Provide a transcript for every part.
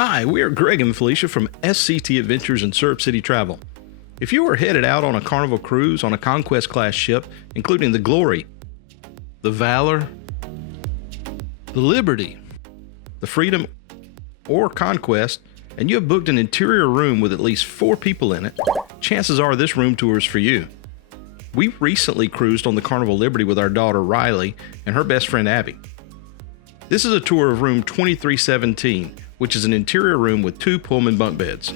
Hi, we are Greg and Felicia from SCT Adventures and Syrup City Travel. If you are headed out on a Carnival cruise on a Conquest class ship, including the Glory, the Valor, the Liberty, the Freedom, or Conquest, and you have booked an interior room with at least 4 people in it, chances are this room tour is for you. We recently cruised on the Carnival Liberty with our daughter Riley and her best friend Abby. This is a tour of room 2317, which is an interior room with 2 Pullman bunk beds.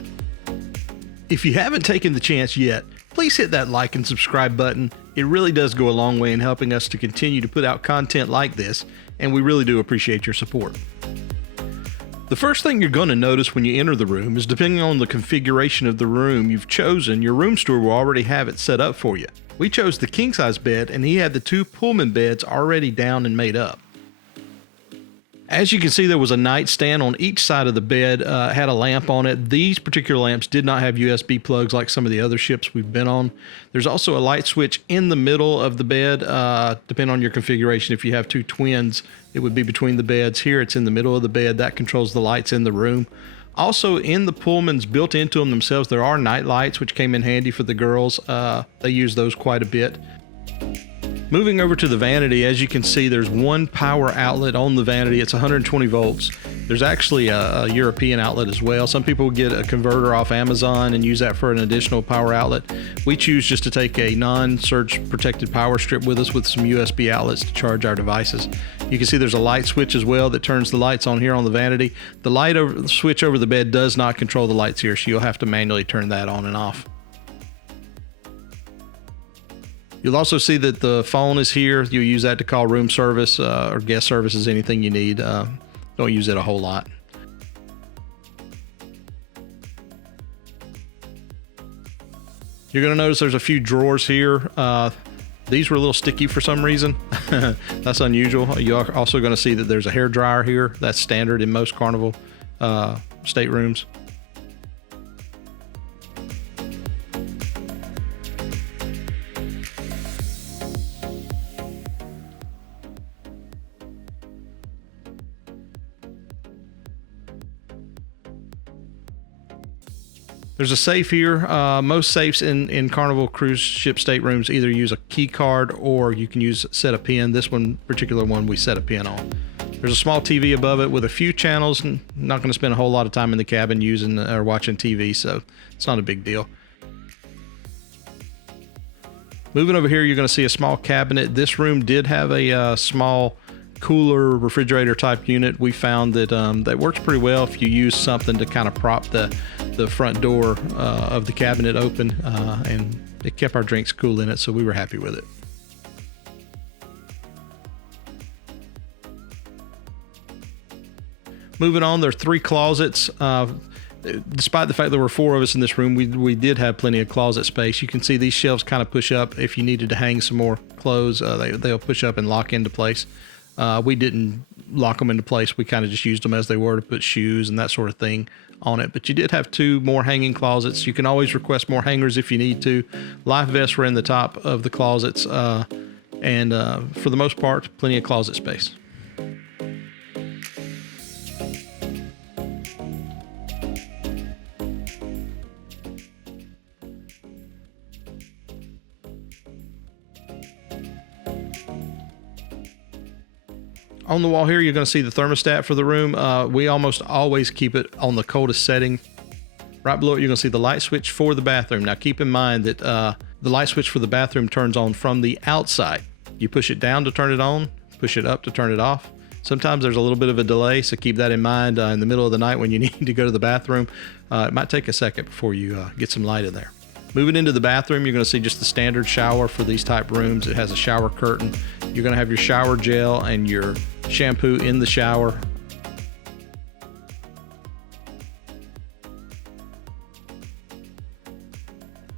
If you haven't taken the chance yet, please hit that like and subscribe button. It really does go a long way in helping us to continue to put out content like this, and we really do appreciate your support. The first thing you're going to notice when you enter the room is, depending on the configuration of the room you've chosen, your room steward will already have it set up for you. We chose the king size bed, and he had the 2 Pullman beds already down and made up. As you can see, there was a nightstand on each side of the bed, had a lamp on it. These particular lamps did not have USB plugs like some of the other ships we've been on. There's also a light switch in the middle of the bed, depending on your configuration. If you have 2 twins, it would be between the beds. Here it's in the middle of the bed. That controls the lights in the room. Also, in the Pullmans, built into them themselves, there are night lights, which came in handy for the girls. They use those quite a bit. Moving over to the Vanity, as you can see, there's 1 power outlet on the Vanity. It's 120 volts. There's actually a European outlet as well. Some people get a converter off Amazon and use that for an additional power outlet. We choose just to take a non-surge protected power strip with us with some USB outlets to charge our devices. You can see there's a light switch as well that turns the lights on here on the Vanity. The switch over the bed does not control the lights here, so you'll have to manually turn that on and off. You'll also see that the phone is here. You'll use that to call room service or guest services, anything you need. Don't use it a whole lot. You're going to notice there's a few drawers here. These were a little sticky for some reason. That's unusual. You're also going to see that there's a hair dryer here. That's standard in most Carnival staterooms. There's a safe here. Most safes in Carnival cruise ship staterooms either use a key card or you can set a pin. This particular one we set a pin on. There's a small TV above it with a few channels. Not going to spend a whole lot of time in the cabin using or watching TV, so it's not a big deal. Moving over here, you're going to see a small cabinet. This room did have a small cooler refrigerator type unit. We found that that works pretty well if you use something to kind of prop the front door of the cabinet open, and it kept our drinks cool in it, so we were happy with it. Moving on, there are 3 closets. Despite the fact there were 4 of us in this room, we did have plenty of closet space. You can see these shelves kind of push up. If you needed to hang some more clothes, they'll push up and lock into place. We didn't lock them into place. We kind of just used them as they were to put shoes and that sort of thing on it. But you did have 2 more hanging closets. You can always request more hangers if you need to. Life vests were in the top of the closets, and for the most part, plenty of closet space. On the wall here, you're going to see the thermostat for the room. We almost always keep it on the coldest setting. Right below it, you're going to see the light switch for the bathroom. Now, keep in mind that the light switch for the bathroom turns on from the outside. You push it down to turn it on, push it up to turn it off. Sometimes there's a little bit of a delay, so keep that in mind in the middle of the night when you need to go to the bathroom. It might take a second before you get some light in there. Moving into the bathroom, you're going to see just the standard shower for these type rooms. It has a shower curtain. You're going to have your shower gel and your shampoo in the shower.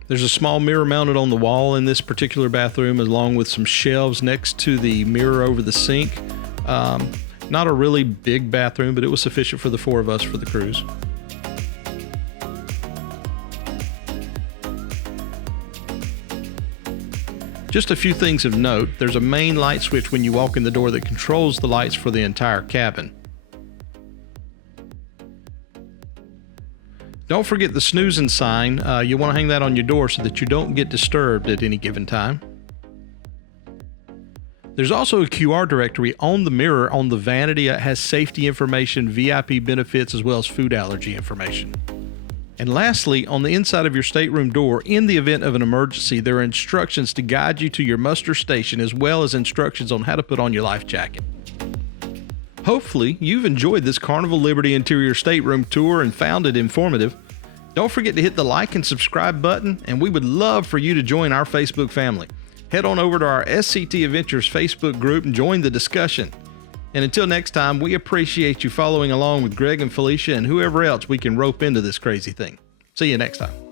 There's a small mirror mounted on the wall in this particular bathroom, along with some shelves next to the mirror over the sink. Not a really big bathroom, but it was sufficient for the 4 of us for the cruise. Just a few things of note. There's a main light switch when you walk in the door that controls the lights for the entire cabin. Don't forget the snoozing sign. You want to hang that on your door so that you don't get disturbed at any given time. There's also a QR directory on the mirror on the Vanity. It has safety information, VIP benefits, as well as food allergy information. And lastly, on the inside of your stateroom door, in the event of an emergency, there are instructions to guide you to your muster station, as well as instructions on how to put on your life jacket. Hopefully, you've enjoyed this Carnival Liberty interior stateroom tour and found it informative. Don't forget to hit the like and subscribe button, and we would love for you to join our Facebook family. Head on over to our SCT Adventures Facebook group and join the discussion. And until next time, we appreciate you following along with Greg and Felicia and whoever else we can rope into this crazy thing. See you next time.